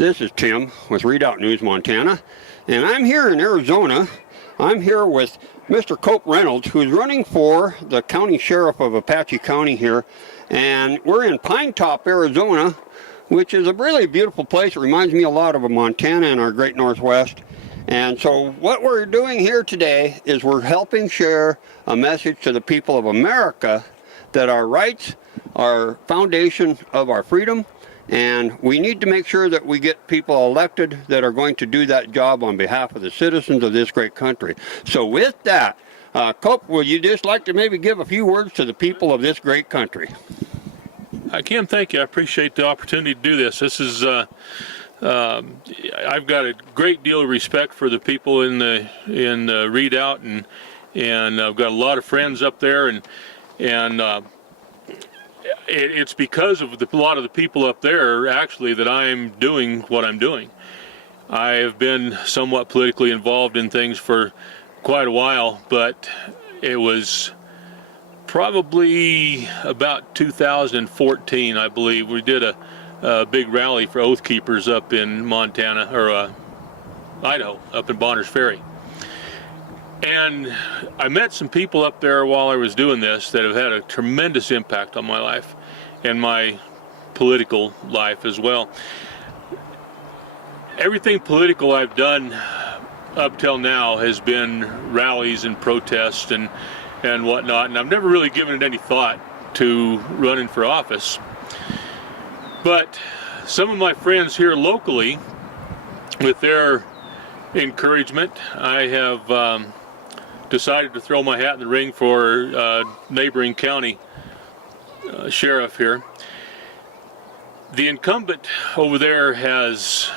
This is Tim with Redoubt News Montana, and I'm here in Arizona. I'm here with Mr. Cope Reynolds, who's running for the county sheriff of Apache County here, and we're in Pine Top, Arizona, which is a really beautiful place. It reminds me a lot of Montana and our great Northwest. And so what we're doing here today is we're helping share a message to the people of America that our rights are foundation of our freedom, and we need to make sure that we get people elected that are going to do that job on behalf of the citizens of this great country. So with that, Cope, would you just like to maybe give a few words to the people of this great country? Kim, thank you. I appreciate the opportunity to do this. This is, I've got a great deal of respect for the people in Redoubt, and I've got a lot of friends up there, and it's because of a lot of the people up there actually that I'm doing what I'm doing. I have been somewhat politically involved in things for quite a while, but it was probably about 2014, I believe, we did a big rally for Oath Keepers up in Montana, or Idaho, up in Bonners Ferry. And I met some people up there while I was doing this that have had a tremendous impact on my life and my political life as well. Everything political I've done up till now has been rallies and protests and whatnot, and I've never really given it any thought to running for office. But some of my friends here locally, with their encouragement, I have decided to throw my hat in the ring for neighboring county sheriff here. The incumbent over there there's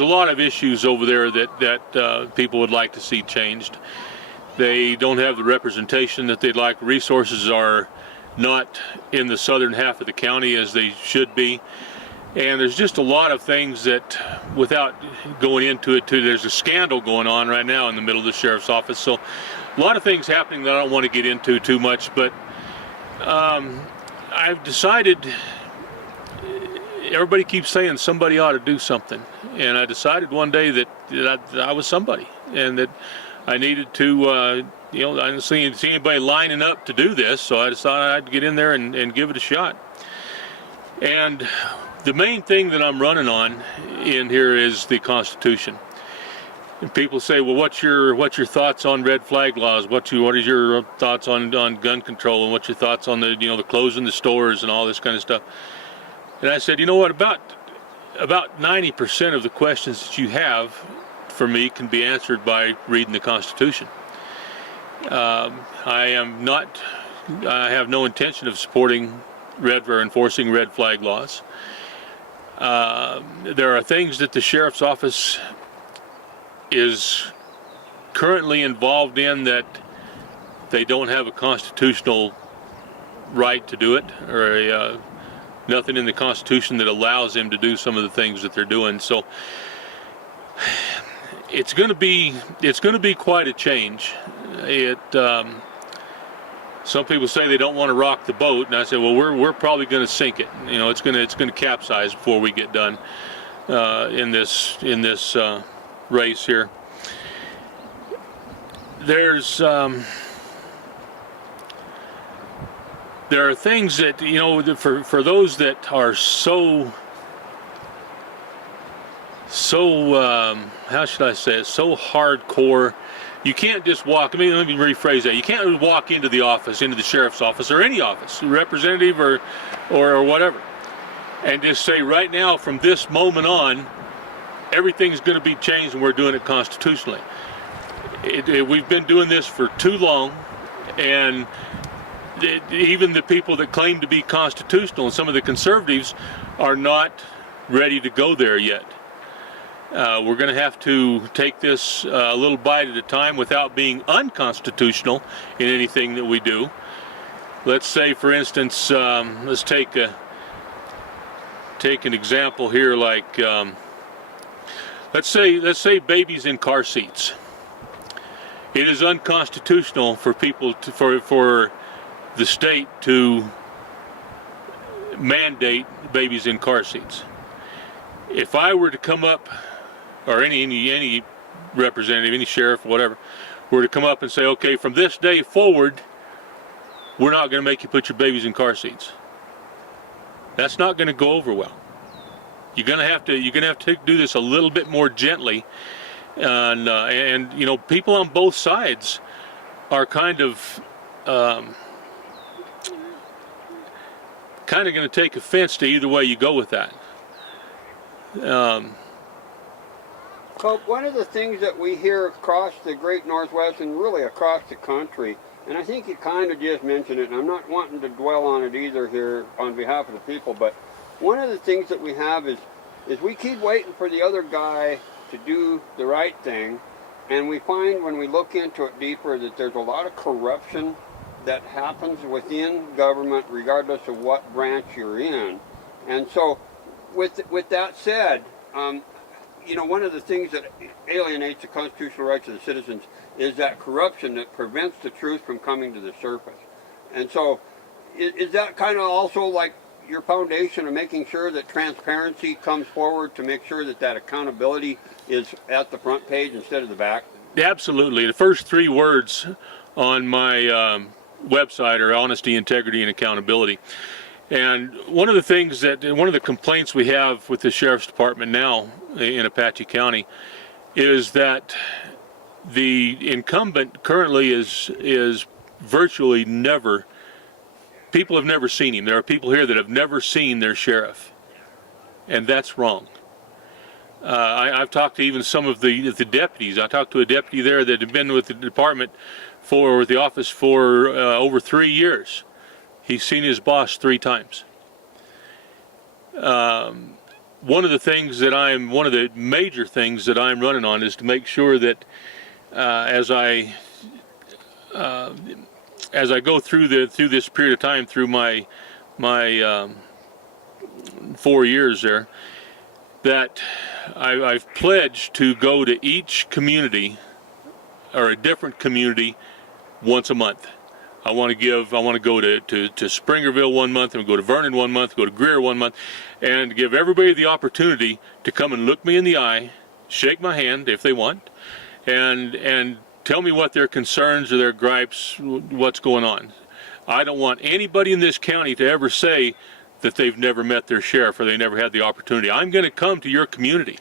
a lot of issues over there that people would like to see changed. They don't have the representation that they'd like. Resources are not in the southern half of the county as they should be. And there's just a lot of things that, without going into it too, there's a scandal going on right now in the middle of the sheriff's office. So a lot of things happening that I don't want to get into too much, but I've decided, everybody keeps saying somebody ought to do something. And I decided one day that I was somebody, and that I needed to, I didn't see anybody lining up to do this, so I decided I'd get in there and give it a shot. And the main thing that I'm running on in here is the Constitution. And people say, well, what's your thoughts on red flag laws? What is your thoughts on gun control, and what's your thoughts on the closing the stores and all this kind of stuff? And I said, you know what, about 90% of the questions that you have for me can be answered by reading the Constitution. I have no intention of supporting or enforcing red flag laws. There are things that the sheriff's office is currently involved in that they don't have a constitutional right to do it, or nothing in the Constitution that allows them to do some of the things that they're doing. So it's going to be quite a change. Some people say they don't want to rock the boat, and I say, well, we're probably going to sink it. It's going to capsize before we get done in this race here. There are things that for those that are so how should I say it, so hardcore. You can't just walk, let me rephrase that. You can't just walk into the office, into the sheriff's office, or any office, representative or whatever, and just say, right now, from this moment on, everything's going to be changed and we're doing it constitutionally. We've been doing this for too long, and even the people that claim to be constitutional, and some of the conservatives, are not ready to go there yet. We're going to have to take this a little bite at a time without being unconstitutional in anything that we do. Let's say, for instance, let's take an example here, like let's say babies in car seats. It is unconstitutional for people for the state to mandate babies in car seats. if I were to come up, or any representative, any sheriff, whatever, were to come up and say, okay, from this day forward, we're not going to make you put your babies in car seats. That's not going to go over well. You're going to have to do this a little bit more gently, and you know, people on both sides are kind of going to take offense to either way you go with that. Cope, one of the things that we hear across the great Northwest and really across the country, and I think you kind of just mentioned it, and I'm not wanting to dwell on it either here on behalf of the people, but one of the things that we have is we keep waiting for the other guy to do the right thing, and we find when we look into it deeper that there's a lot of corruption that happens within government regardless of what branch you're in. And so with that said, you know, one of the things that alienates the constitutional rights of the citizens is that corruption that prevents the truth from coming to the surface. And so is that kind of also like your foundation of making sure that transparency comes forward to make sure that that accountability is at the front page instead of the back? Absolutely. The first 3 words on my website are honesty, integrity, and accountability. And one of the complaints we have with the Sheriff's Department now in Apache County is that the incumbent currently is virtually never, people have never seen him. There are people here that have never seen their sheriff, and that's wrong. I've talked to even some of the deputies. I talked to a deputy there that had been with the department with the office for over 3 years. He's seen his boss 3 times. One of the major things that I'm running on is to make sure that as I go through this period of time, through my 4 years there, that I've pledged to go to each community, or a different community, once a month. I want to go to Springerville 1 month, and go to Vernon 1 month, go to Greer 1 month, and give everybody the opportunity to come and look me in the eye, shake my hand if they want, and tell me what their concerns or their gripes, what's going on. I don't want anybody in this county to ever say that they've never met their sheriff or they never had the opportunity. I'm going to come to your community.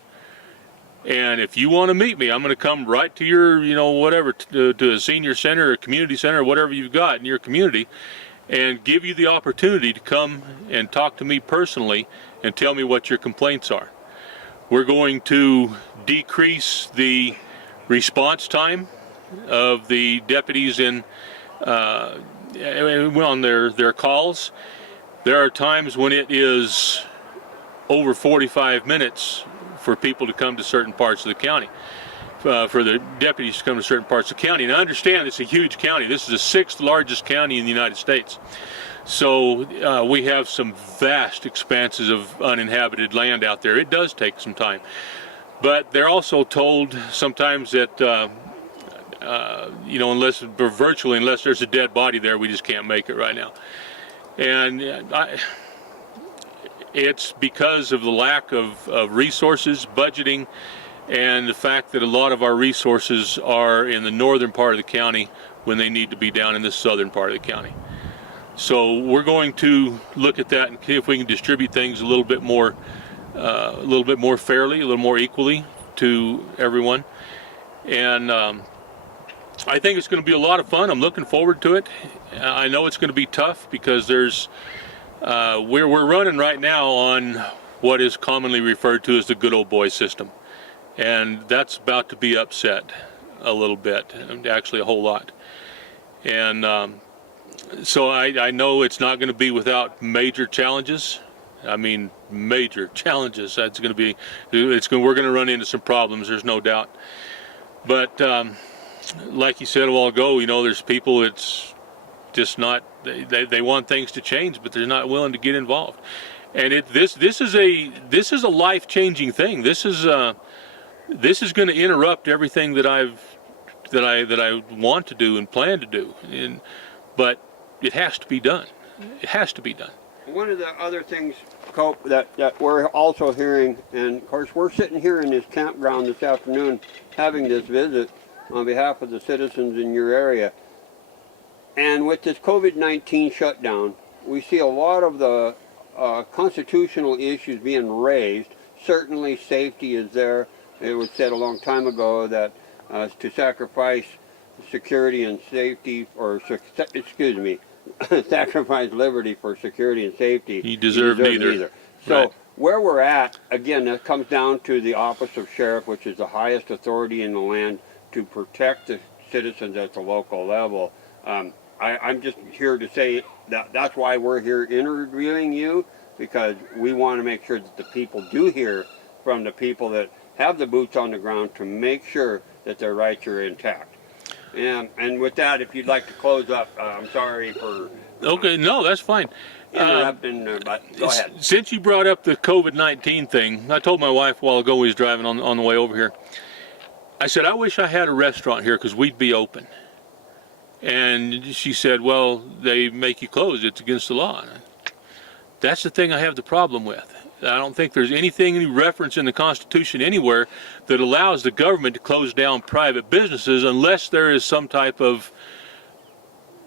And if you want to meet me, I'm going to come right to your, you know, whatever, to a senior center or a community center or whatever you've got in your community, and give you the opportunity to come and talk to me personally and tell me what your complaints are. We're going to decrease the response time of the deputies on their calls. There are times when it is over 45 minutes for people to come to certain parts of the county, for the deputies to come to certain parts of the county. And I understand it's a huge county. This is the 6th largest county in the United States. So we have some vast expanses of uninhabited land out there. It does take some time. But they're also told sometimes that, you know, unless there's a dead body there, we just can't make it right now. And it's because of the lack of resources, budgeting, and the fact that a lot of our resources are in the northern part of the county when they need to be down in the southern part of the county. So we're going to look at that and see if we can distribute things a little bit more fairly, a little more equally to everyone. And I think it's going to be a lot of fun. I'm looking forward to it. I know it's going to be tough because we're running right now on what is commonly referred to as the good old boy system, and that's about to be upset a little bit, actually a whole lot. And so I know it's not going to be without major challenges. I mean, major challenges. We're going to run into some problems. There's no doubt. But like you said a while ago, you know, there's people that's just not. They want things to change, but they're not willing to get involved. And this is a life-changing thing. This is going to interrupt everything that I want to do and plan to do. But it has to be done. It has to be done. One of the other things, Cope, that we're also hearing, and of course we're sitting here in this campground this afternoon having this visit on behalf of the citizens in your area. And with this COVID-19 shutdown, we see a lot of the constitutional issues being raised. Certainly safety is there. It was said a long time ago that to sacrifice security and safety, or excuse me, sacrifice liberty for security and safety. You deserve neither. So right. Where we're at, again, that comes down to the office of sheriff, which is the highest authority in the land to protect the citizens at the local level. I'm just here to say that that's why we're here interviewing you, because we want to make sure that the people do hear from the people that have the boots on the ground to make sure that their rights are intact. And with that, if you'd like to close up, I'm sorry for... Okay, no, that's fine. Interrupting, but go ahead. Since you brought up the COVID-19 thing, I told my wife a while ago, we was driving on the way over here, I said, I wish I had a restaurant here because we'd be open. And she said, well, they make you close. It's against the law. That's the thing I have the problem with. I don't think there's any reference in the Constitution anywhere that allows the government to close down private businesses unless there is some type of,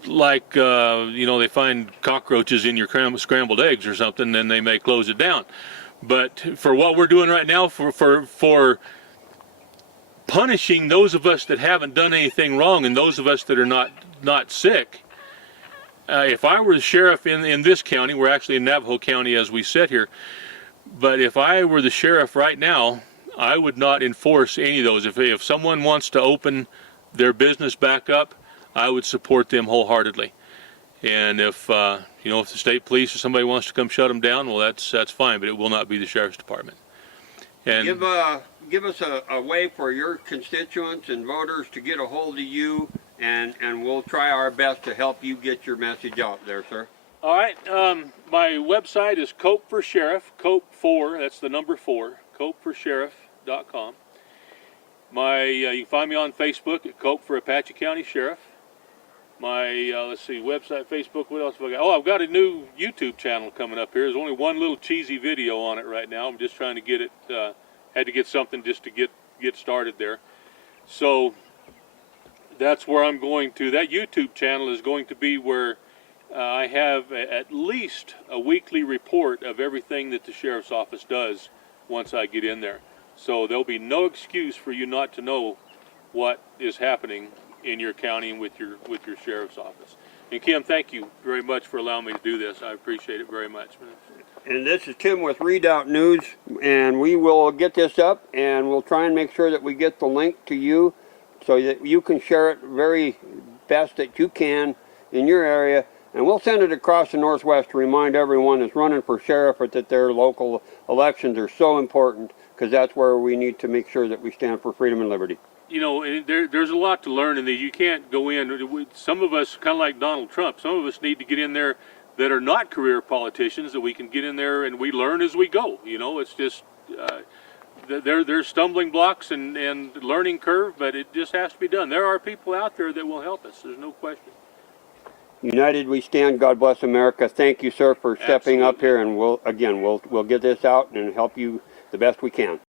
like, they find cockroaches in your scrambled eggs or something, then they may close it down. But for what we're doing right now, for punishing those of us that haven't done anything wrong and those of us that are not sick, if I were the sheriff in this county, we're actually in Navajo County as we sit here, but if I were the sheriff right now, I would not enforce any of those. If someone wants to open their business back up, I would support them wholeheartedly. And if if the state police or somebody wants to come shut them down, well, that's fine, but it will not be the sheriff's department. And give us a way for your constituents and voters to get a hold of you, and we'll try our best to help you get your message out there, sir. All right, my website is Cope for Sheriff, Cope 4, that's the number 4, copeforsheriff.com. You can find me on Facebook at Cope for Apache County Sheriff. My, website, Facebook, what else have I got? Oh, I've got a new YouTube channel coming up here. There's only one little cheesy video on it right now. I'm just trying to get it, had to get something just to get started there. So that's where I'm going to. That YouTube channel is going to be where I have at least a weekly report of everything that the sheriff's office does once I get in there. So there'll be no excuse for you not to know what is happening in your county and with your sheriff's office. And Kim, thank you very much for allowing me to do this. I appreciate it very much. And this is Tim with Redoubt News, and we will get this up, and we'll try and make sure that we get the link to you so that you can share it very best that you can in your area. And we'll send it across the Northwest to remind everyone that's running for sheriff that their local elections are so important, because that's where we need to make sure that we stand for freedom and liberty. There's a lot to learn in that. You can't go in. Some of us, kind of like Donald Trump, some of us need to get in there that are not career politicians, that we can get in there and we learn as we go. It's just, there's stumbling blocks and learning curve, but it just has to be done. There are people out there that will help us. There's no question. United we stand. God bless America. Thank you, sir, for stepping up here, and we'll get this out and help you the best we can.